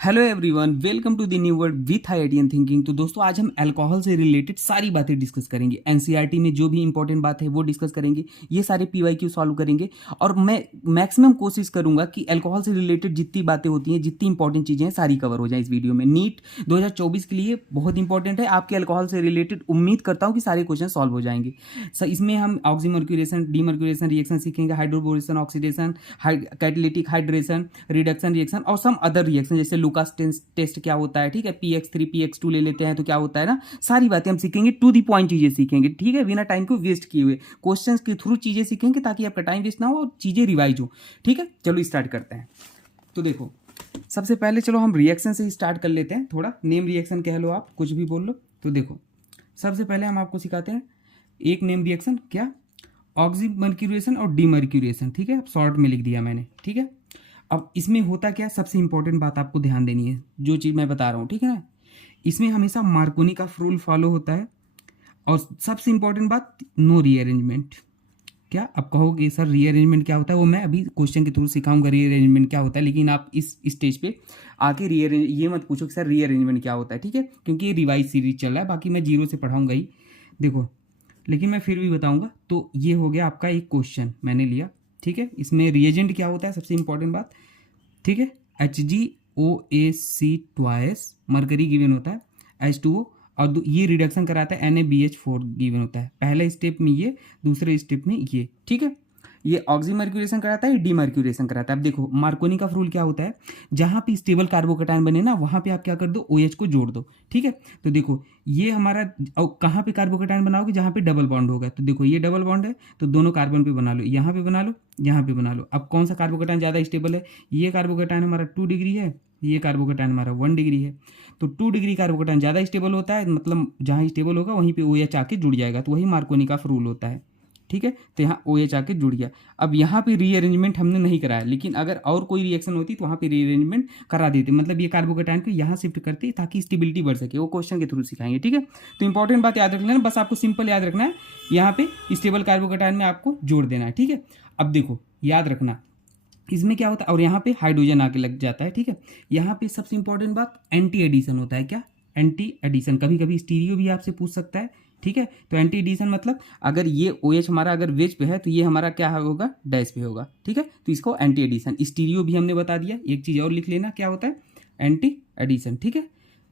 Hello everyone, welcome to the new word with आइडियन thinking. तो दोस्तों, आज हम अल्कोहल से रिलेटेड सारी बातें डिस्कस करेंगे। एनसीईआरटी में जो भी इंपॉर्टेंट बात है वो डिस्कस करेंगे, ये सारे पीवाईक्यू सॉल्व करेंगे। और मैं मैक्सिमम कोशिश करूंगा कि अल्कोहल से रिलेटेड जितनी बातें होती हैं, जितनी इंपॉर्टेंट चीज़ें हैं, सारी कवर हो जाए इस वीडियो में। नीट 2024 के लिए बहुत इंपॉर्टेंट है। आपके अल्कोहल से रिलेटेड उम्मीद करता हूँ कि सारे क्वेश्चन सॉल्व हो जाएंगे। इसमें हम ऑक्सीमर्क्यूरेशन, डीमर्क्यूरेशन रिएक्शन सीखेंगे, hydroboration, oxidation, catalytic hydration, reduction reaction और सम अदर रिएक्शन, जैसे लुकास टेस्ट क्या होता है, ठीक है, PX3 PX2 ले लेते हैं तो क्या होता है ना, सारी बातें हम सीखेंगे। टू दी पॉइंट चीजें सीखेंगे, ठीक है, बिना टाइम को वेस्ट किए हुए क्वेश्चंस के थ्रू चीजें सीखेंगे ताकि आपका टाइम वेस्ट ना हो और चीजें रिवाइज हो। ठीक है, चलो स्टार्ट करते हैं। तो देखो, सबसे पहले चलो हम रिएक्शन से ही स्टार्ट कर लेते हैं। थोड़ा नेम रिएक्शन कह लो, आप कुछ भी बोल लो। तो देखो, सबसे पहले हम आपको सिखाते हैं एक नेम रिएक्शन, क्या, ऑक्सीमर्क्यूरेशन और डीमर्क्यूरेशन। ठीक है, शॉर्ट में लिख दिया मैंने। ठीक है, अब इसमें होता क्या, सबसे इंपॉर्टेंट बात आपको ध्यान देनी है, जो चीज़ मैं बता रहा हूँ, ठीक है ना। इसमें हमेशा मार्कोनी का रूल फॉलो होता है। और सबसे इंपॉर्टेंट बात, नो रीअरेंजमेंट। क्या आप कहोगे सर रीअरेंजमेंट क्या होता है, वो मैं अभी क्वेश्चन के थ्रू सिखाऊंगा रीअरेंजमेंट क्या होता है। लेकिन आप इस स्टेज पे आके रीअरेंज ये मत पूछो कि सर रीअरेंजमेंट क्या होता है, ठीक है, क्योंकि ये रिवाइज सीरीज चल रहा है। बाकी मैं जीरो से पढ़ाऊंगा ही, देखो, लेकिन मैं फिर भी बताऊंगा। तो ये हो गया आपका एक क्वेश्चन मैंने लिया, ठीक है। इसमें रिएजेंट क्या होता है, सबसे इंपॉर्टेंट बात, ठीक है, HgOAc ट्वाइस मरकरी गिवन होता है, H2O, और ये रिडक्शन कराता है NaBH4 गिवन होता है। पहले स्टेप में ये, दूसरे स्टेप में ये, ठीक है। ये ऑक्सीमर्क्यूरेशन कराता है, डीमर्क्यूरेशन कराता है। अब देखो, मार्कोनी का रूल क्या होता है, जहां पे स्टेबल कार्बोकेटायन बने ना, वहां पे आप क्या कर दो, OH को जोड़ दो, ठीक है। तो देखो, ये हमारा कहाँ पे कार्बोकेटायन बनाओगे, जहां पे डबल बॉन्ड होगा। तो देखो, ये डबल बॉन्ड है तो दोनों कार्बन पे बना लो, यहाँ पे बना लो, यहाँ पे बना लो। अब कौन सा कार्बोकेटायन ज़्यादा स्टेबल है, ये कार्बोकेटायन हमारा 2 डिग्री है, ये कार्बोकेटायन हमारा 1 डिग्री है। तो 2 डिग्री कार्बोकेटायन ज़्यादा स्टेबल होता है, मतलब जहाँ स्टेबल होगा वहीं पे OH आके जुड़ जाएगा, तो वही मार्कोनी का रूल होता है, ठीक है। तो यहाँ OH आके जुड़ गया। अब यहाँ पे रीअरेंजमेंट हमने नहीं कराया, लेकिन अगर और कोई रिएक्शन होती तो वहाँ पे रीअरेंजमेंट करा देते, मतलब ये कार्बोकेटायन को यहाँ शिफ्ट करते ताकि स्टेबिलिटी बढ़ सके। वो क्वेश्चन के थ्रू सिखाएंगे, ठीक है। तो इंपॉर्टेंट बात याद रखना है, बस आपको सिंपल याद रखना है, यहाँ पे स्टेबल कार्बोकेटायन में आपको जोड़ देना है, ठीक है। अब देखो, याद रखना इसमें क्या होता है, और यहाँ पे हाइड्रोजन आके लग जाता है, ठीक है। यहाँ पे सबसे इंपॉर्टेंट बात, एंटी एडिशन होता है। क्या, एंटी एडिशन। कभी कभी स्टीरियो भी आपसे पूछ सकता है, ठीक है। तो एंटी एडिशन मतलब अगर ये OH हमारा अगर वेज पे है तो ये हमारा क्या होगा, डैश पे होगा, ठीक है। तो इसको एंटी एडिशन। स्टीरियो भी हमने बता दिया। एक चीज़ और लिख लेना, क्या होता है, एंटी एडिशन, ठीक है।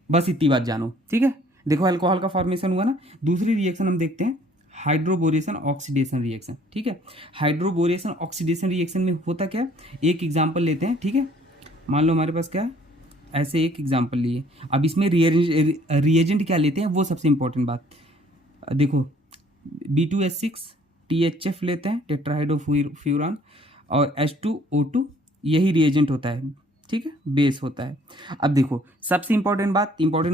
बस इतनी बात जानो, ठीक है। देखो, अल्कोहल का फॉर्मेशन हुआ ना। दूसरी रिएक्शन हम देखते हैं, हाइड्रोबोरेशन ऑक्सीडेशन रिएक्शन, ठीक है। हाइड्रोबोरेशन ऑक्सीडेशन रिएक्शन में होता क्या है, एक एग्जांपल लेते हैं, ठीक है। मान लो हमारे पास क्या है, ऐसे एक एग्जांपल लिए। अब इसमें रिएजेंट क्या लेते हैं, वो सबसे इंपॉर्टेंट बात देखो, B2H6 THF लेते हैं, टेट्राहाइड्रोफ्यूरान, और H2O2 यही रिएजेंट होता है, ठीक है, बेस होता है। अब देखो, सबसे इंपॉर्टेंट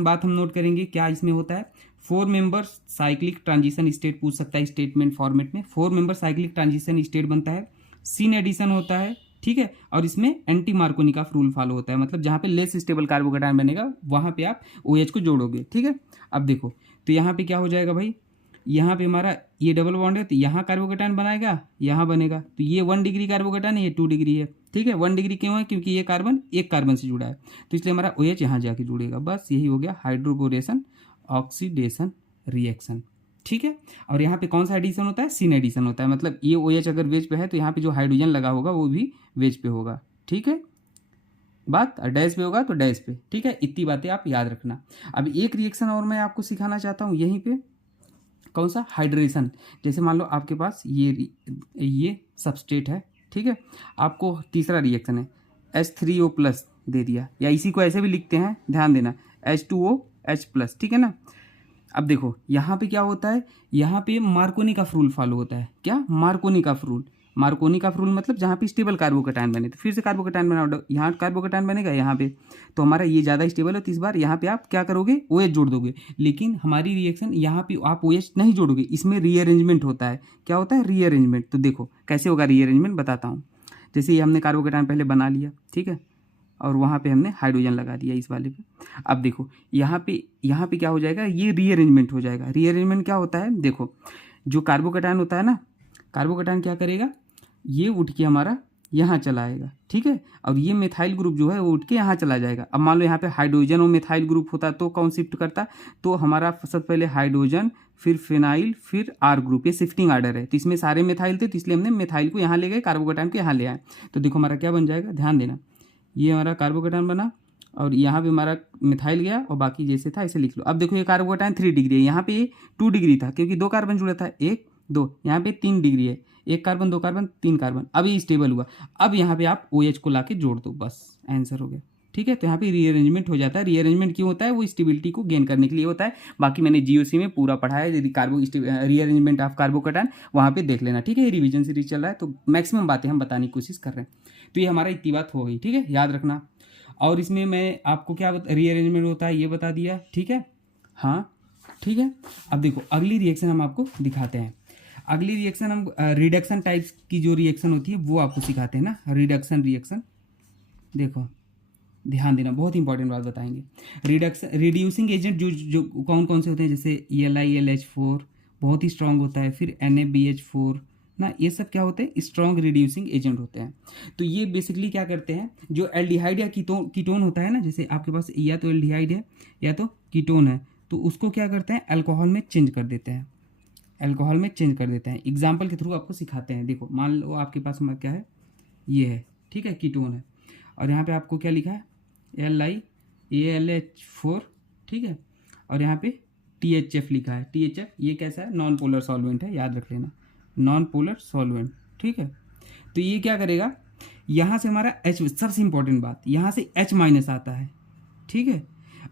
बात हम नोट करेंगे, क्या इसमें होता है, 4 मेंबर साइक्लिक ट्रांजिशन स्टेट पूछ सकता है स्टेटमेंट फॉर्मेट में। 4 मेंबर साइक्लिक ट्रांजिशन स्टेट बनता है, सीन एडिशन होता है, ठीक है। और इसमें एंटी मार्कोनी का रूल फॉलो होता है, मतलब जहाँ पे लेस स्टेबल कार्बोकेटायन बनेगा वहाँ पे आप OH को जोड़ोगे, ठीक है। अब देखो, तो यहाँ पे क्या हो जाएगा भाई, यहाँ पे हमारा ये डबल बॉन्ड है तो यहाँ कार्बोकेटायन बनाएगा, यहाँ बनेगा। तो ये 1 डिग्री कार्बोकेटायन है, ये 2 डिग्री है, ठीक है। 1 डिग्री क्यों है, क्योंकि ये कार्बन एक कार्बन से जुड़ा है, तो इसलिए हमारा OH यहाँ जाके जुड़ेगा। बस यही हो गया हाइड्रोबोरेशन ऑक्सीडेशन रिएक्शन, ठीक है। और यहाँ पे कौन सा एडिशन होता है, सीन एडिशन होता है, मतलब ये OH अगर वेज पे है तो यहाँ पे जो हाइड्रोजन लगा होगा वो भी वेज पे होगा, ठीक है। बात डैश पे होगा तो डैश पे, ठीक है। इतनी बातें आप याद रखना। अब एक रिएक्शन और मैं आपको सिखाना चाहता हूँ यहीं पे, कौन सा, हाइड्रेशन। जैसे मान लो आपके पास ये सबस्ट्रेट है, ठीक है। आपको तीसरा रिएक्शन है, H3O+ दे दिया, या इसी को ऐसे भी लिखते हैं, ध्यान देना, H2OH+, ठीक है ना। अब देखो, यहाँ पे क्या होता है, यहाँ पे मार्कोनी का रूल फॉलो होता है। क्या, मार्कोनी का रूल। मार्कोनी का रूल मतलब जहाँ पे स्टेबल कार्बोकेटायन बने, तो फिर से कार्बोकेटायन बनाओ, यहाँ कार्बोकेटायन बनेगा यहाँ पे, तो हमारा ये ज़्यादा स्टेबल है, तो इस बार यहाँ पे आप क्या करोगे, OH जोड़ दोगे। लेकिन हमारी रिएक्शन यहाँ पे आप OH नहीं जोड़ोगे, इसमें रीअरेंजमेंट होता है। क्या होता है, रीअरेंजमेंट। तो देखो कैसे होगा रीअरेंजमेंट, बताता हूँ। जैसे ये हमने कार्बोकेटायन पहले बना लिया, ठीक है, और वहाँ पे हमने हाइड्रोजन लगा दिया इस वाले पे। अब देखो, यहाँ पे क्या हो जाएगा, ये रीअरेंजमेंट हो जाएगा। रीअरेंजमेंट क्या होता है, देखो, जो कार्बोकेटायन होता है ना, कार्बोकेटायन क्या करेगा, ये उठ के हमारा यहाँ चला आएगा, ठीक है। और ये मिथाइल ग्रुप जो है वो उठ के यहाँ चला जाएगा। अब मान लो यहाँ पे हाइड्रोजन और मिथाइल ग्रुप होता तो कौन शिफ्ट करता, तो हमारा सबसे पहले हाइड्रोजन, फिर फिनाइल, फिर आर ग्रुप, ये शिफ्टिंग आर्डर है। तो इसमें सारे मिथाइल थे, तो इसलिए हमने मिथाइल को यहाँ ले गए, कार्बोकेटाइन को यहाँ ले आए। तो देखो हमारा क्या बन जाएगा, ध्यान देना, ये हमारा कार्बोकेटाइन बना और यहाँ पे हमारा मिथाइल गया और बाकी जैसे था ऐसे लिख लो। अब देखो ये कार्बोकेटाइन 3 डिग्री है, यहाँ पे ये 2 डिग्री था क्योंकि 2 कार्बन जुड़ा था, 1 2, यहाँ पे 3 डिग्री है, 1 कार्बन 2 कार्बन 3 कार्बन। अब ये स्टेबल हुआ। अब यहाँ पे आप OH को ला के जोड़ दो, बस आंसर हो गया, ठीक है। तो यहाँ पे रीअरेंजमेंट हो जाता है। रीअरेंजमेंट क्यों होता है, वो स्टेबिलिटी को गेन करने के लिए होता है। बाकी मैंने GOC में पूरा पढ़ा है, यदि रीअरेंजमेंट ऑफ कार्बोकेटाइन वहाँ पे देख लेना, ठीक है। ये रिवीजन सीरीज चल रहा है तो मैक्सिमम बातें हम बताने की कोशिश कर रहे हैं। तो ये हमारा इतनी बात हो गई, ठीक है, याद रखना। और इसमें मैं आपको क्या रीअरेंजमेंट होता है ये बता दिया, ठीक है, हाँ ठीक है। अब देखो अगली रिएक्शन हम आपको दिखाते हैं। अगली रिएक्शन हम रिडक्शन टाइप्स की जो रिएक्शन होती है वो आपको सिखाते हैं ना, रिडक्शन रिएक्शन। देखो ध्यान देना, बहुत इंपॉर्टेंट बात बताएंगे। रिड्यूसिंग एजेंट जो कौन कौन से होते हैं, जैसे ElILH4 बहुत ही स्ट्रांग होता है, फिर NaBH4 ना, ये सब क्या होते हैं, स्ट्रॉन्ग रिड्यूसिंग एजेंट होते हैं। तो ये बेसिकली क्या करते हैं, जो एल्डिहाइड या कीटोन होता है ना, जैसे आपके पास या तो एल्डिहाइड है या तो कीटोन है, तो उसको क्या करते हैं, अल्कोहल में चेंज कर देते हैं, अल्कोहल में चेंज कर देते हैं। एग्जाम्पल के थ्रू आपको सिखाते हैं। देखो मान लो आपके पास क्या है, ये है, ठीक है, कीटोन है, और यहाँ पे आपको क्या लिखा है, LiAlH4, ठीक है, और यहाँ पे THF लिखा है। THF ये कैसा है, नॉन पोलर सॉल्वेंट है, याद रख लेना, नॉन पोलर सॉल्वेंट, ठीक है। तो ये क्या करेगा, यहाँ से हमारा H, सबसे इंपॉर्टेंट बात, यहाँ से H माइनस आता है, ठीक है,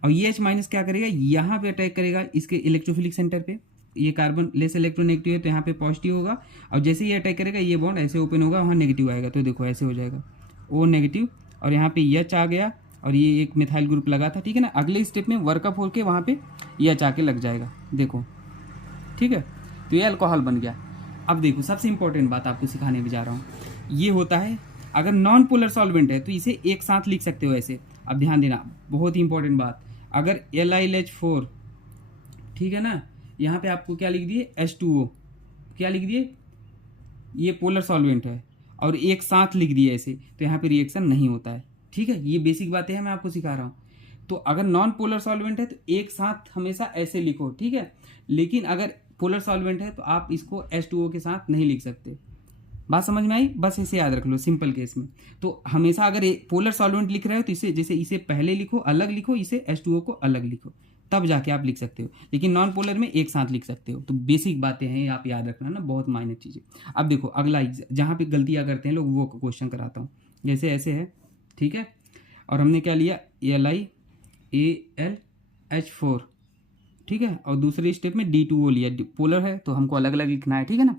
और ये H माइनस क्या करेगा, यहाँ पे अटैक करेगा इसके इलेक्ट्रोफिलिक सेंटर पे। ये कार्बन लेस इलेक्ट्रोनेगेटिव है तो यहाँ पे पॉजिटिव होगा, और जैसे ये अटैक करेगा ये बॉन्ड ऐसे ओपन होगा, वहाँ नेगेटिव आएगा, तो देखो ऐसे हो जाएगा O नेगेटिव, और यहाँ पे H आ गया, और ये एक मिथाइल ग्रुप लगा था, ठीक है ना। अगले स्टेप में वर्कअप होकर वहाँ पे H आके लग जाएगा, देखो, ठीक है। तो ये अल्कोहल बन गया। अब देखो सबसे इंपॉर्टेंट बात आपको सिखाने भी जा रहा हूँ, ये होता है अगर नॉन पोलर सॉल्वेंट है तो इसे एक साथ लिख सकते हो ऐसे। अब ध्यान देना, बहुत ही इंपॉर्टेंट बात, अगर LiLH4, ठीक है ना, यहाँ पे आपको क्या लिख दिए, H2O, क्या लिख दिए, ये पोलर सॉल्वेंट है, और एक साथ लिख दिए ऐसे, तो यहाँ पे रिएक्शन नहीं होता है, ठीक है। ये बेसिक बातें हैं, मैं आपको सिखा रहा हूँ। तो अगर नॉन पोलर सॉल्वेंट है तो एक साथ हमेशा ऐसे लिखो, ठीक है। लेकिन अगर पोलर सॉल्वेंट है तो आप इसको H2O के साथ नहीं लिख सकते। बात समझ में आई, बस इसे याद रख लो सिंपल केस में। तो हमेशा अगर पोलर सॉल्वेंट लिख रहे हो तो इसे, जैसे इसे पहले लिखो अलग लिखो, इसे H2O को अलग लिखो, तब जाके आप लिख सकते हो। लेकिन नॉन पोलर में एक साथ लिख सकते हो। तो बेसिक बातें हैं, आप याद रखना ना, बहुत माइनर चीज़ें। अब देखो अगला जहाँ पे गलतियाँ करते हैं लोग वो क्वेश्चन कराता हूँ। जैसे ऐसे है, ठीक है, और हमने क्या लिया, LiAlH4, ठीक है, और दूसरे स्टेप में D2O लिया, पोलर है तो हमको अलग अलग लिखना है, ठीक है ना।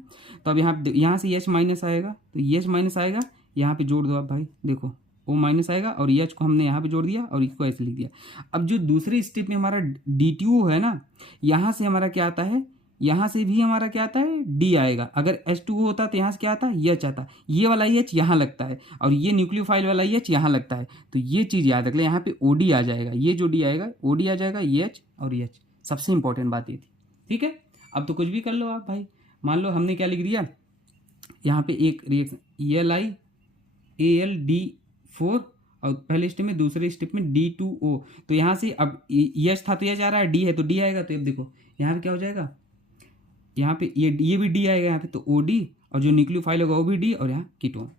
तो अब यहाँ से H माइनस आएगा, तो H माइनस आएगा, यहाँ पे जोड़ दो आप भाई, देखो O माइनस आएगा, और H को हमने यहाँ पे जोड़ दिया और इसको ऐसे लिख दिया। अब जो दूसरे स्टेप में हमारा D2O है ना, यहाँ से हमारा क्या आता है, यहाँ से भी हमारा क्या आता है, D आएगा। अगर H2O होता तो यहाँ से क्या आता है, H आता, ये वाला H यहाँ लगता है, और ये न्यूक्लियोफाइल वाला H यहाँ लगता है। तो ये चीज़ याद रख ले, यहाँ पे OD आ जाएगा, ये जो D आएगा OD आ जाएगा, H और H, सबसे इंपॉर्टेंट बात ये थी, ठीक है। अब तो कुछ भी कर लो आप भाई, मान लो हमने क्या लिख दिया, यहाँ पे एक रिएक्शन LiAlD4, और पहले स्टेप में, दूसरे स्टेप में D2O। तो यहाँ से अब H था तो H आ रहा है, D है तो D आएगा। तो अब देखो यहाँ पे क्या हो जाएगा, यहाँ पे ये भी D आएगा यहाँ पे, तो OD, और जो न्यूक्लियोफाइल होगा वो भी D, और यहाँ कीटोन,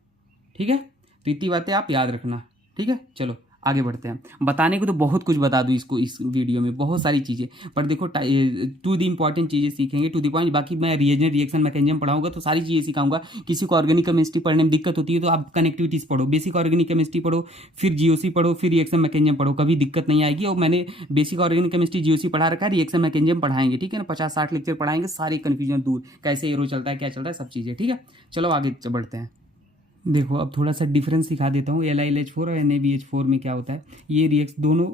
ठीक है। तो इतनी बातें आप याद रखना, ठीक है। चलो आगे बढ़ते हैं। बताने को तो बहुत कुछ बता दूँ इसको, इस वीडियो में बहुत सारी चीज़ें, पर देखो टू द इंपॉर्टेंट चीज़ें सीखेंगे, टू द पॉइंट। बाकी मैं रिएजेंट रिएक्शन मैकेनिज्म पढ़ाऊंगा तो सारी चीज़ें सिखाऊंगा। किसी को ऑर्गेनिक केमिस्ट्री पढ़ने में दिक्कत होती है तो आप कनेक्टिविटीज़ पढ़ो, बेसिक ऑर्गेनिक केमिस्ट्री पढ़ो, फिर GOC पढ़ो, फिर रिएक्शन मैकेनिज्म पढ़ो, कभी दिक्कत नहीं आएगी। और मैंने बेसिक ऑर्गेनिक केमिस्ट्री GOC पढ़ा रखा है, रिएक्शन मैकेनिज्म पढ़ाएंगे, ठीक है ना। 50-60 लेक्चर पढ़ाएंगे, सारी कन्फ्यूजन दूर, कैसे एरो चलता है, क्या चल रहा है, सब चीज़ें, ठीक है। चलो आगे बढ़ते हैं। देखो अब थोड़ा सा डिफरेंस सिखा देता हूँ, LiLH4 और NaBH4 में क्या होता है। ये रिएक्ट दोनों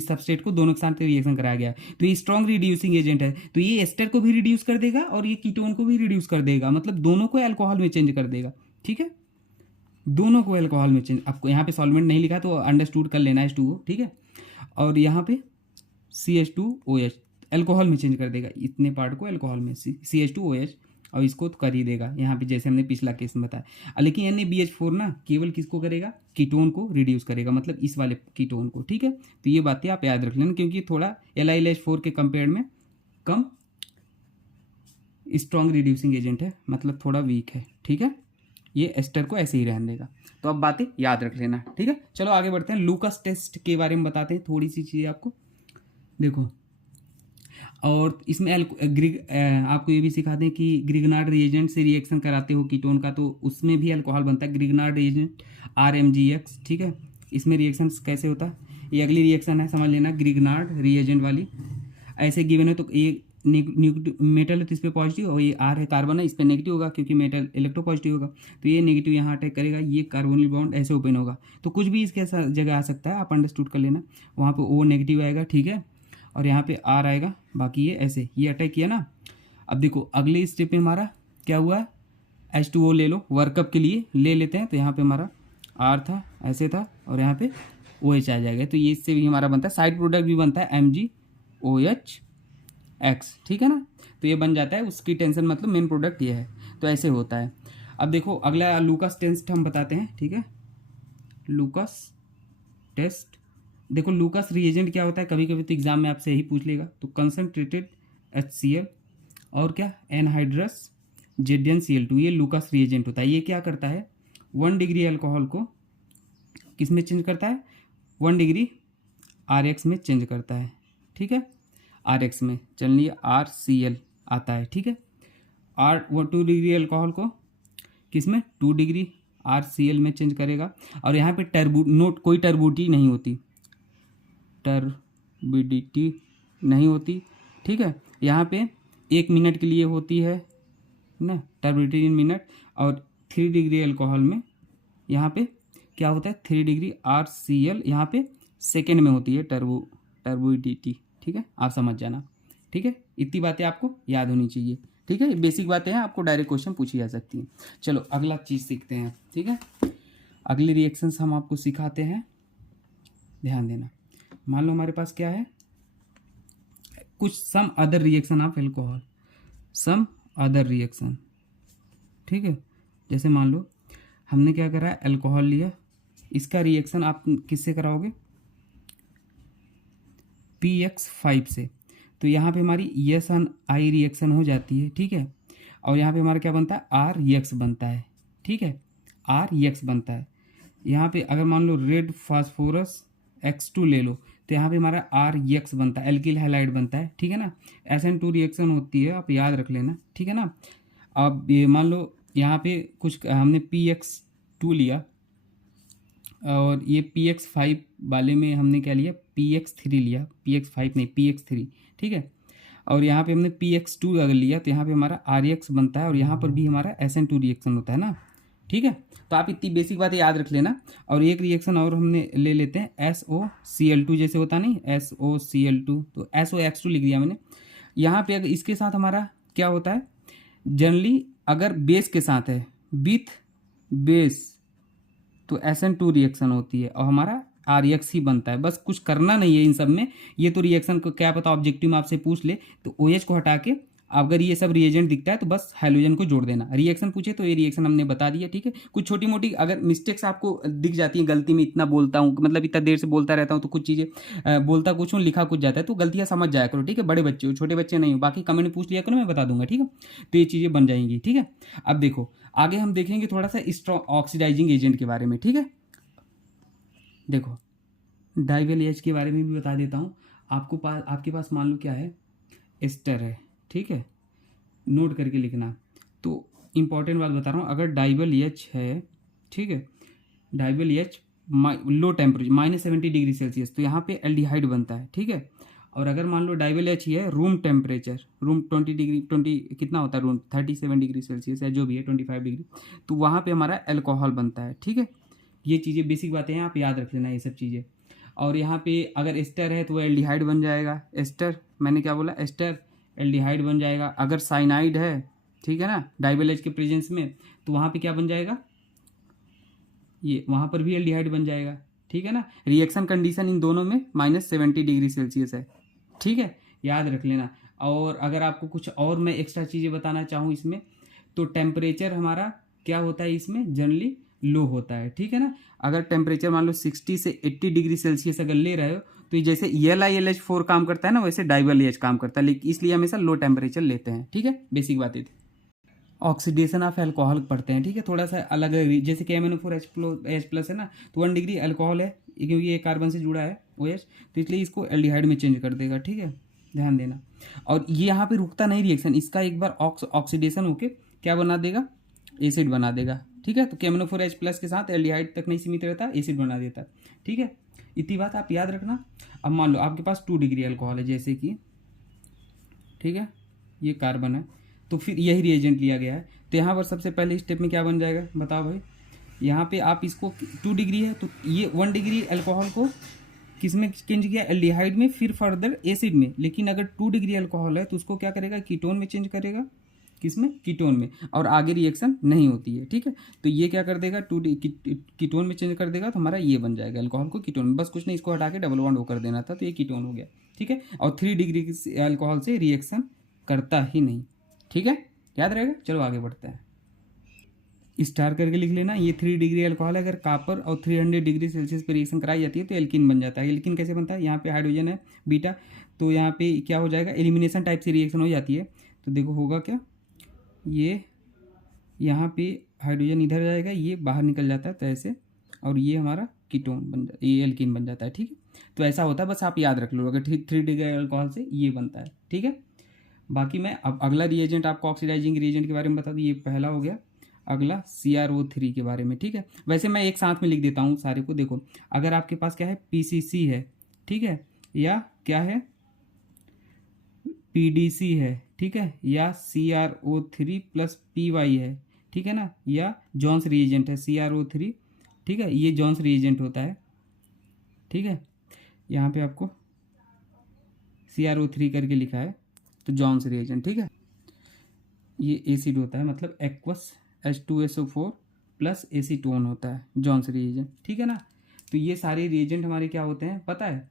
सबस्ट्रेट को दोनों के साथ रिएक्शन कराया गया है, तो ये स्ट्रॉन्ग रिड्यूसिंग एजेंट है। तो ये एस्टर को भी रिड्यूस कर देगा और ये कीटोन को भी रिड्यूस कर देगा, मतलब दोनों को अल्कोहल में चेंज कर देगा, ठीक है, दोनों को अल्कोहल में चेंज। आपको यहाँ पे सॉल्वेंट नहीं लिखा तो अंडरस्टूड कर लेना, H2O, ठीक है, और यहाँ पे CH2OH अल्कोहल में चेंज कर देगा, इतने पार्ट को अल्कोहल में CH2OH, और इसको तो कर ही देगा यहाँ पे, जैसे हमने पिछला केस में बताया। लेकिन NaBH4 ना केवल किसको करेगा, कीटोन को रिड्यूस करेगा, मतलब इस वाले कीटोन को, ठीक है। तो ये बातें आप याद रख लेना, क्योंकि थोड़ा LiLH4 के कंपेयर में कम स्ट्रॉन्ग रिड्यूसिंग एजेंट है, मतलब थोड़ा वीक है, ठीक है। ये एस्टर को ऐसे ही रहने देगा। तो अब बातें याद रख लेना, ठीक है। चलो आगे बढ़ते हैं, लूकास टेस्ट के बारे में बताते हैं थोड़ी सी चीज़ें आपको। देखो, और इसमें आपको ये भी सिखा दें कि ग्रिग्नार्ड रिएजेंट से रिएक्शन कराते हो कीटोन का, तो उसमें भी अल्कोहल बनता है, ग्रिग्नार्ड रिएजेंट RMGX, ठीक है। इसमें रिएक्शन कैसे होता है, ये अगली रिएक्शन है, समझ लेना, ग्रिग्नार्ड रिएजेंट वाली। ऐसे गिवन है तो ये मेटल है तो इस पर पॉजिटिव, और ये R है कार्बन है, इस पर नेगेटिव होगा क्योंकि मेटल इलेक्ट्रो पॉजिटिव होगा, तो ये नेगेटिव यहाँ अटैक करेगा, ये कार्बोनिल बॉन्ड ऐसे ओपन होगा। तो कुछ भी इसके जगह आ सकता है, आप अंडरस्टूड कर लेना। वहाँ पे O नेगेटिव आएगा, ठीक है, और यहाँ पे R आएगा, बाकी ये ऐसे ये अटैक किया ना। अब देखो अगले स्टेप में हमारा क्या हुआ है, H2O ले लो, वर्कअप के लिए ले लेते हैं। तो यहाँ पे हमारा R था, ऐसे था, और यहाँ पे OH आ जाएगा। तो ये इससे भी हमारा बनता है, साइड प्रोडक्ट भी बनता है MgOH X, ठीक है ना। तो ये बन जाता है, उसकी टेंशन मतलब मेन प्रोडक्ट ये है। तो ऐसे होता है। अब देखो अगला लूकास टेस्ट हम बताते हैं, ठीक है। लूकास टेस्ट, देखो लूकास रिएजेंट क्या होता है, कभी कभी तो एग्जाम में आपसे यही पूछ लेगा। तो कंसनट्रेटेड HCl और क्या एनहाइड्रस ZnCl2, ये लूकास रिएजेंट होता है। ये क्या करता है, 1 डिग्री अल्कोहल को किस में चेंज करता है, 1 डिग्री RX में चेंज करता है, ठीक है। RX में चल लिया RCl आता है, ठीक है। 2 डिग्री अल्कोहल को किस में, 2 डिग्री RCl में चेंज करेगा। और यहाँ पे कोई टर्बुडिटी नहीं होती, टर्बिडिटी नहीं होती, ठीक है। यहाँ पे 1 मिनट के लिए होती है ना, टर्बिडिटी इन मिनट। और 3 डिग्री अल्कोहल में यहाँ पे क्या होता है, 3 डिग्री RCl यहाँ पे सेकेंड में होती है टर्बिडिटी, ठीक है। आप समझ जाना, ठीक है। इतनी बातें आपको याद होनी चाहिए, ठीक है। बेसिक बातें हैं, आपको डायरेक्ट क्वेश्चन पूछी जा सकती हैं। चलो अगला चीज़ सीखते हैं, ठीक है। अगली रिएक्शंस हम आपको सिखाते हैं, ध्यान देना। मान लो हमारे पास क्या है, कुछ some other reaction of alcohol, some other reaction, ठीक है। जैसे मान लो हमने क्या करा है, अल्कोहल लिया, इसका रिएक्शन आप किससे कराओगे, PX5 से। तो यहाँ पे हमारी SNI रिएक्शन हो जाती है, ठीक है। और यहाँ पे हमारा क्या बनता है, RX बनता है, ठीक है, RX बनता है। यहाँ पे अगर मान लो रेड फास्फोरस X2 ले लो, तो यहाँ पे हमारा RX बनता है, एल्किल हैलाइड बनता है, ठीक है ना। SN2 रिएक्शन होती है, आप याद रख लेना, ठीक है ना। अब ये मान लो यहाँ पे कुछ हमने PX2 लिया, और ये PX5 वाले में हमने क्या लिया, PX3 लिया, PX5 नहीं PX3, ठीक है। और यहाँ पे हमने PX2 अगर लिया, तो यहाँ पे हमारा RX बनता है, और यहाँ पर भी हमारा SN2 रिएक्शन होता है ना, ठीक है। तो आप इतनी बेसिक बातें याद रख लेना। और एक रिएक्शन और हमने ले लेते हैं, SOCl2 जैसे होता नहीं, SOCl2, तो SOX2 लिख दिया मैंने। यहाँ पे अगर इसके साथ हमारा क्या होता है, जनरली अगर बेस के साथ है, विथ बेस, तो SN2 रिएक्शन होती है, और हमारा RX ही बनता है। बस कुछ करना नहीं है इन सब में, ये तो रिएक्शन को क्या पता ऑब्जेक्टिव में आपसे पूछ ले, तो OH को हटा के अगर ये सब रिएजेंट दिखता है तो बस हाइड्रोजन को जोड़ देना। रिएक्शन पूछे तो ये रिएक्शन हमने बता दिया, ठीक है। कुछ छोटी मोटी अगर मिस्टेक्स आपको दिख जाती हैं, गलती में इतना बोलता हूँ, मतलब इतना देर से बोलता रहता हूँ, तो कुछ चीज़ें बोलता कुछ हूँ लिखा कुछ जाता है, तो गलतियाँ समझ जाया करो, ठीक है। बड़े बच्चे हो, छोटे बच्चे नहीं हो, बाकी कमेंट पूछ लिया करो, मैं बता दूंगा, ठीक है। तो ये चीज़ें बन जाएंगी, ठीक है। अब देखो आगे हम देखेंगे थोड़ा सा स्ट्रॉन्ग ऑक्सीडाइजिंग एजेंट के बारे में, ठीक है। देखो डाइवेल एच के बारे में भी बता देता हूँ आपके पास मान लो क्या है, एस्टर है, ठीक है, नोट करके लिखना। तो इंपॉर्टेंट बात बता रहा हूँ, अगर डाइवेल एच है, ठीक है, डाइवेल H low temperature -70 degree Celsius, तो यहाँ पे एल्डिहाइड बनता है, ठीक है। और अगर मान लो डाइवेल एच ही है रूम टेम्परेचर, रूम 20 कितना होता है, रूम 37 डिग्री सेल्सियस है, जो भी है 25 डिग्री, तो वहाँ पे हमारा एल्कोहल बनता है, ठीक है। ये चीज़ें बेसिक बातें हैं, आप याद रख लेना ये सब चीज़ें। और यहाँ पे अगर एस्टर है तो वो एल्डिहाइड बन जाएगा, एस्टर मैंने क्या बोला, एस्टर एल्डिहाइड बन जाएगा। अगर साइनाइड है, ठीक है ना, डाइवेल एच के प्रेजेंस में, तो वहाँ पे क्या बन जाएगा, ये वहाँ पर भी एल्डिहाइड बन जाएगा, ठीक है ना। रिएक्शन कंडीशन इन दोनों में -70 डिग्री सेल्सियस है, ठीक है, याद रख लेना। और अगर आपको कुछ और मैं एक्स्ट्रा चीज़ें बताना चाहूँ इसमें, तो टेम्परेचर हमारा क्या होता है इसमें, जनरली लो होता है, ठीक है ना। अगर टेम्परेचर मान लो 60 से 80 डिग्री सेल्सियस अगर ले रहे हो तो जैसे LiLH4 काम करता है ना, वैसे डाइवल काम करता है, लेकिन इसलिए हमेशा लो टेम्परेचर लेते हैं, ठीक है। बेसिक बात ये थी। ऑक्सीडेशन ऑफ अल्कोहल पढ़ते हैं, ठीक है, थोड़ा सा अलग है। जैसे KMnO4H+ है ना, तो 1 डिग्री अल्कोहल है क्योंकि ये कार्बन से जुड़ा है OH, तो इसलिए इसको एल्डिहाइड में चेंज कर देगा, ठीक है, ध्यान देना। और ये यहाँ पे रुकता नहीं रिएक्शन, इसका एक बार ऑक्सीडेशन होके क्या बना देगा, एसिड बना देगा, ठीक है। तो KMnO4H+ के साथ एल्डिहाइड तक नहीं सीमित रहता, एसिड बना देता है, ठीक है। इतनी बात आप याद रखना। अब मान लो आपके पास 2 डिग्री अल्कोहल है जैसे कि, ठीक है, ये कार्बन है, तो फिर यही रिएजेंट लिया गया है, तो यहाँ पर सबसे पहले स्टेप में क्या बन जाएगा बताओ भाई। यहाँ पे आप इसको 2 डिग्री है तो ये 1 डिग्री अल्कोहल को किस में चेंज किया, एल्डिहाइड में, फिर फर्दर एसिड में। लेकिन अगर 2 डिग्री अल्कोहल है तो उसको क्या करेगा, कीटोन में चेंज करेगा, किसमें, कीटोन में, और आगे रिएक्शन नहीं होती है, ठीक है। तो ये क्या कर देगा, कीटोन में चेंज कर देगा, तो हमारा ये बन जाएगा अल्कोहल को कीटोन में, बस कुछ नहीं, इसको हटा के डबल बॉन्ड कर देना था, तो ये कीटोन हो गया, ठीक है। और 3 डिग्री अल्कोहल से रिएक्शन करता ही नहीं, ठीक है, याद रहेगा। चलो आगे बढ़ते हैं, स्टार करके लिख लेना। ये 3 डिग्री अल्कोहल है, अगर कापर और 300 डिग्री सेल्सियस पर रिएक्शन कराई जाती है तो एल्किन बन जाता है। एल्किन कैसे बनता है, यहाँ पे हाइड्रोजन है बीटा, तो यहाँ पे क्या हो जाएगा, एलिमिनेशन टाइप से रिएक्शन हो जाती है। तो देखो होगा क्या, ये यहाँ पे हाइड्रोजन इधर जाएगा, ये बाहर निकल जाता है तो ऐसे, और ये हमारा कीटोन बन जाता है, ये एल्किन बन जाता है, ठीक है। तो ऐसा होता है, बस आप याद रख लो, अगर 3 डिग्री अल्कोहल से ये बनता है, ठीक है। बाकी मैं अब अगला रिएजेंट आपको ऑक्सीडाइजिंग रिएजेंट के बारे में बता दूँ, ये पहला हो गया, अगला CrO3 के बारे में, ठीक है। वैसे मैं एक साथ में लिख देता हूँ सारे को। देखो अगर आपके पास क्या है, PCC है, ठीक है, या क्या है, PDC है, ठीक है, या CrO3 + PY है, ठीक है ना, या जॉन्स रिएजेंट है CrO3, ठीक है, ये जॉन्स रिएजेंट होता है, ठीक है। यहाँ पे आपको CrO3 करके लिखा है, तो जॉन्स रिएजेंट, ठीक है। ये एसिड होता है, मतलब एक्वस H2SO4 + एसीटोन होता है, जॉन्स रिएजेंट, ठीक है ना। तो ये सारे रिएजेंट हमारे क्या होते हैं पता है,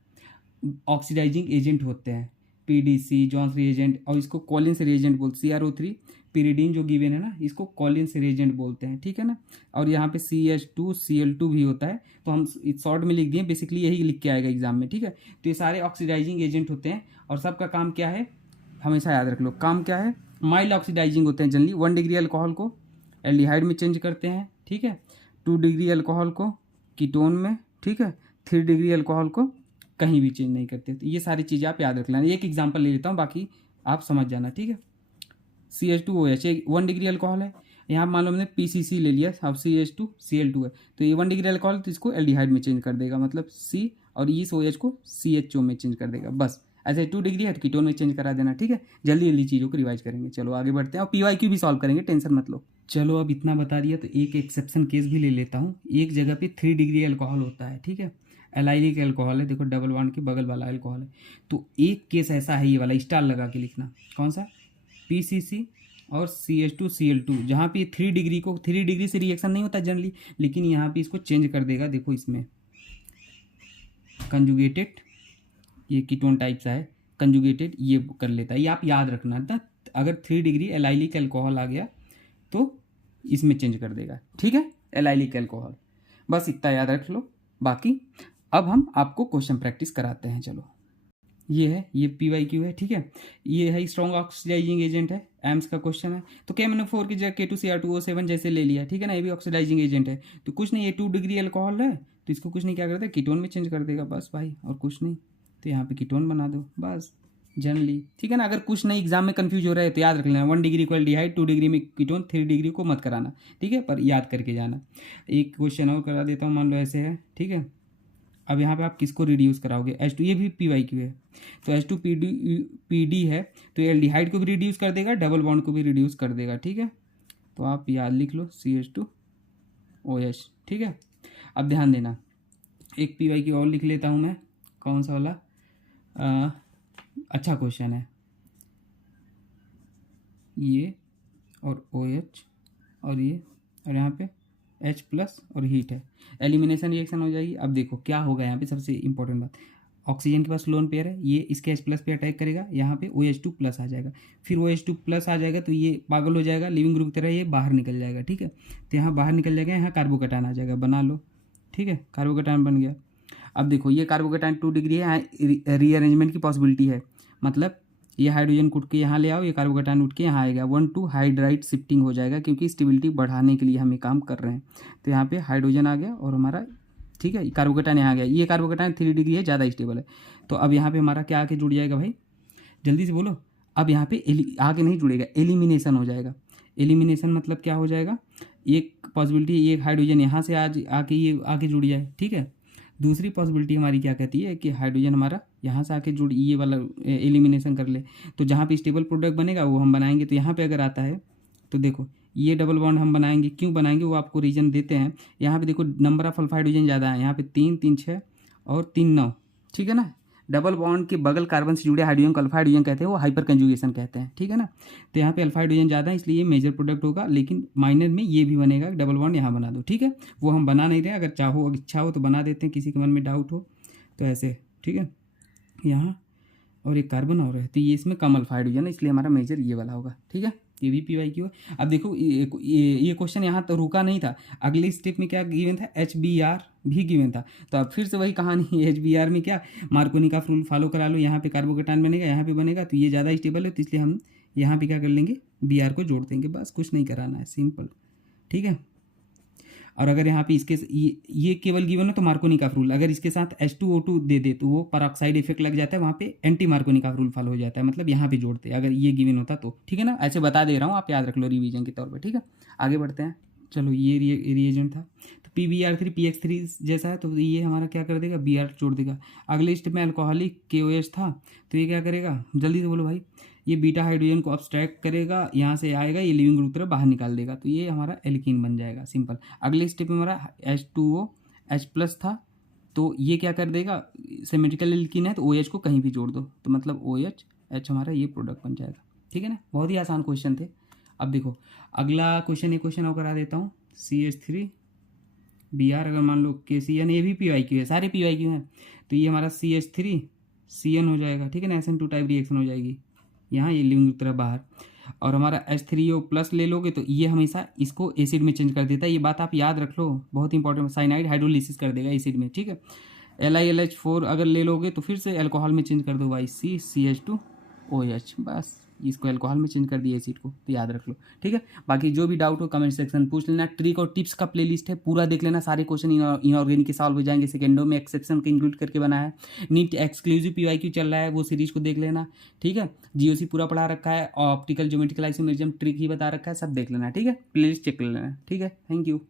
ऑक्सीडाइजिंग एजेंट होते हैं, PDC, जॉन्स रिएजेंट, और इसको कॉलिन्स रिएजेंट बोलते हैं। CrO3 पिरिडीन जो गिवन है ना, इसको कॉलिन्स रिएजेंट बोलते हैं, ठीक है ना। और यहाँ पे CH2Cl2 भी होता है, तो हम शॉर्ट में लिख दिए, बेसिकली यही लिख के आएगा एग्जाम में, ठीक है। तो ये सारे ऑक्सीडाइजिंग एजेंट होते हैं, और सबका काम क्या है, हमेशा याद रख लो, काम क्या है, माइल्ड ऑक्सीडाइजिंग होते हैं जनरली। 1 डिग्री अल्कोहल को एल्डिहाइड में चेंज करते हैं, ठीक है। 2 डिग्री अल्कोहल को कीटोन में, ठीक है। 3 डिग्री अल्कोहल को कहीं भी चेंज नहीं करते। तो ये सारी चीज़ें आप याद रख लेना। एक एग्जांपल ले लेता हूँ, बाकी आप समझ जाना, ठीक है। CH2OH 1 डिग्री अल्कोहल है, यहाँ मान लो हमने PCC ले लिया, अब CH2Cl2 है, तो ये 1 डिग्री अल्कोहल, तो इसको एल्डिहाइड में चेंज कर देगा, मतलब C, और इस OH को CHO में चेंज कर देगा, बस। ऐसे 2 डिग्री है तो कीटोन में चेंज करा देना, ठीक है। जल्दी जल्दी चीज़ों को रिवाइज करेंगे। चलो आगे बढ़ते हैं, और PYQ भी सॉल्व करेंगे, टेंशन मत लो। चलो अब इतना बता दिया तो एक एक्सेप्शन केस भी ले लेता हूँ। एक जगह पे 3 डिग्री अल्कोहल होता है, ठीक है, एलाइलिक अल्कोहल है, देखो डबल बॉन्ड के बगल वाला अल्कोहल है। तो एक केस ऐसा है, ये वाला स्टार लगा के लिखना, कौन सा, PCC और CH2Cl2, जहाँ पे 3 डिग्री को 3 डिग्री से रिएक्शन नहीं होता जनरली, लेकिन यहाँ पे इसको चेंज कर देगा। देखो इसमें कंजुगेटेड, ये कीटोन टाइप सा है, कंजुगेटेड ये कर लेता है, ये आप याद रखना था। अगर 3 डिग्री एलाइलिक अल्कोहल आ गया तो इसमें चेंज कर देगा, ठीक है, एलाइलिक अल्कोहल, बस इतना याद रख लो। बाकी अब हम आपको क्वेश्चन प्रैक्टिस कराते हैं। चलो ये है, ये PYQ है, ठीक है। ये है स्ट्रॉन्ग ऑक्सीडाइजिंग एजेंट है, एम्स का क्वेश्चन है, तो KMnO4 की जगह K2Cr2O7 जैसे ले लिया, ठीक है ना, ये भी ऑक्सीडाइजिंग एजेंट है। तो कुछ नहीं, ये 2 डिग्री अल्कोहल है, तो इसको कुछ नहीं क्या करता है, कीटोन में चेंज कर देगा, बस भाई, और कुछ नहीं। तो यहाँ पे कीटोन बना दो, बस, जनरली, ठीक है ना। अगर कुछ नहीं एग्जाम में कंफ्यूज हो रहा है तो याद रख लेना, 1 डिग्री को एल्डिहाइड, 2 डिग्री में कीटोन, 3 डिग्री को मत कराना, ठीक है, पर याद करके जाना। एक क्वेश्चन और करा देता हूँ, मान लो ऐसे है, ठीक है। अब यहाँ पे आप किसको रिड्यूस कराओगे, H2, ये भी PYQ है, तो H2PD है, तो एल्डिहाइड को भी रिड्यूस कर देगा, डबल बॉन्ड को भी रिड्यूस कर देगा, ठीक है। तो आप याद लिख लो CH2OH, ठीक है। अब ध्यान देना, एक PYQ और लिख लेता हूँ मैं, कौन सा वाला, अच्छा क्वेश्चन है ये, और OH, और ये, और यहाँ पे H+ और हीट है, एलिमिनेशन रिएक्शन हो जाएगी। अब देखो क्या होगा यहाँ पे, सबसे इंपॉर्टेंट बात, ऑक्सीजन के पास लोन पेयर है, ये इसके H+ पे अटैक करेगा, यहाँ पे OH2+ आ जाएगा, फिर OH2+ आ जाएगा तो ये पागल हो जाएगा, लिविंग ग्रुप की तरह ये बाहर निकल जाएगा, ठीक है। तो यहाँ बाहर निकल जाएगा, यहाँ कार्बोकैटायन आ जाएगा, बना लो, ठीक है, कार्बोकैटायन बन गया। अब देखो ये कार्बोकैटायन 2 डिग्री है, यहाँ रीअरेंजमेंट की पॉसिबिलिटी है, मतलब ये हाइड्रोजन उठ के यहाँ ले आओ, ये कार्बोकैटायन उठ के यहाँ आएगा, 1 to हाइड्राइड शिफ्टिंग हो जाएगा, क्योंकि स्टेबिलिटी बढ़ाने के लिए हम ये काम कर रहे हैं। तो यहाँ पे हाइड्रोजन आ गया और हमारा, ठीक है, कार्बोकैटायन यहाँ आ गया, ये कार्बोकैटायन 3 डिग्री है, ज़्यादा स्टेबल है। तो अब यहाँ पे हमारा क्या आके जुड़ जाएगा भाई, जल्दी से बोलो। अब यहाँ पे आगे नहीं जुड़ेगा, एलिमिनेशन हो जाएगा। एलिमिनेशन मतलब क्या हो जाएगा, एक पॉसिबिलिटी एक हाइड्रोजन यहाँ से आज आके ये आके जुड़ जाए, ठीक है। दूसरी पॉसिबिलिटी हमारी क्या कहती है कि हाइड्रोजन हमारा यहाँ से आके जुड़, ये वाला एलिमिनेशन कर ले, तो जहाँ पे स्टेबल प्रोडक्ट बनेगा वो हम बनाएंगे। तो यहाँ पे अगर आता है तो देखो ये डबल बॉन्ड हम बनाएंगे, क्यों बनाएंगे वो आपको रीजन देते हैं। यहाँ पे देखो नंबर ऑफ अल्फा हाइड्रोजन ज़्यादा है, यहाँ पे 3, 3, 6 और 3, 9, ठीक है ना। डबल बॉन्ड के बगल कार्बन से जुड़े हाइड्रोजन को अल्फा हाइड्रोजन कहते हैं, वो हाइपर कंजुगेशन कहते हैं, ठीक है ना। तो यहाँ पे अल्फा हाइड्रोजन ज़्यादा है, इसलिए ये मेजर प्रोडक्ट होगा, लेकिन माइनर में ये भी बनेगा, डबल बॉन्ड यहाँ बना दो, ठीक है। वो हम बना नहीं रहे, अगर चाहो इच्छा हो तो बना देते हैं, किसी के मन में डाउट हो तो ऐसे, ठीक है। यहाँ और एक कार्बन और है, तो ये इसमें कम अल्फा हाइड्रोजन है, इसलिए हमारा मेजर ये वाला होगा, ठीक है। ये भी PYQ है। अब देखो ये क्वेश्चन यहाँ तो रुका नहीं था, अगले स्टेप में क्या गिवन था, HBr भी गिवन था। तो अब फिर से वही कहानी, HBr में क्या, मार्कोनी का रूल फॉलो करा लो, यहाँ पे कार्बोकैटायन बनेगा, यहाँ पे बनेगा, तो ये ज़्यादा स्टेबल है, तो इसलिए हम यहाँ पे क्या कर लेंगे, Br को जोड़ देंगे, बस कुछ नहीं कराना है, सिंपल, ठीक है। और अगर यहाँ पे इसके ये केवल गिवन हो तो मार्कोनी रूल, अगर इसके साथ H2O2 दे दे तो वो परऑक्साइड इफेक्ट लग जाता है, वहाँ पे एंटी मार्कोनी रूल फॉलो हो जाता है, मतलब यहाँ पे जोड़ते हैं अगर ये गिवन होता तो, ठीक है ना। ऐसे बता दे रहा हूँ, आप याद रख लो रिवीजन के तौर पर, ठीक है। आगे बढ़ते हैं, चलो ये रिएजेंट था, तो PbR3 PX3 जैसा है, तो ये हमारा क्या कर देगा, Br जोड़ देगा। अगले स्टेप में अल्कोहलिक KOH था, तो ये क्या करेगा, जल्दी से बोलो भाई, ये बीटा हाइड्रोजन को अब्स्ट्रैक्ट करेगा, यहाँ से आएगा, ये लिविंग ग्रुप तरह बाहर निकाल देगा, तो ये हमारा एल्कीन बन जाएगा, सिंपल। अगले स्टेप में हमारा H2O H+ था, तो ये क्या कर देगा, सिमेट्रिकल एल्कीन है तो OH को कहीं भी जोड़ दो, तो मतलब OH H हमारा ये प्रोडक्ट बन जाएगा, ठीक है ना। बहुत ही आसान क्वेश्चन थे। अब देखो अगला क्वेश्चन, एक क्वेश्चन और करा देता हूँ, CH3 Br, अगर मान लो KCN, ये भी PYQ है, सारे PYQ हैं, तो ये हमारा CH3 CN हो जाएगा, ठीक है ना, SN2 टाइप रिएक्शन हो जाएगी, यहाँ ये लिविंग की तरह बाहर। और हमारा H3O+ ले लोगे तो ये हमेशा इसको एसिड में चेंज कर देता है, ये बात आप याद रख लो, बहुत इंपॉर्टेंट, साइनाइड हाइड्रोलिसिस कर देगा एसिड में, ठीक है। LiLH4 अगर ले लोगे तो फिर से अल्कोहल में चेंज कर दो भाई, CH2OH, बस इसको अल्कोहल में चेंज कर दिया एसिड को, तो याद रख लो, ठीक है। बाकी जो भी डाउट हो कमेंट सेक्शन पूछ लेना। ट्रिक और टिप्स का प्लेलिस्ट है, पूरा देख लेना, सारे क्वेश्चन इनऑर्गेनिक के सॉल्व हो जाएंगे, सेकेंडो में एक्सेप्शन को इंक्लूड करके बनाया है। नीट एक्सक्लूसिव PYQ चल रहा है, वो सीरीज को देख लेना, ठीक है। GOC पूरा पढ़ा रखा है, ऑप्टिकल ज्योमेट्रिकल आइसोमेरिज्म ट्रिक ही बता रखा है, सब देख लेना, ठीक है, प्लेलिस्ट चेक कर लेना, ठीक है। Thank you.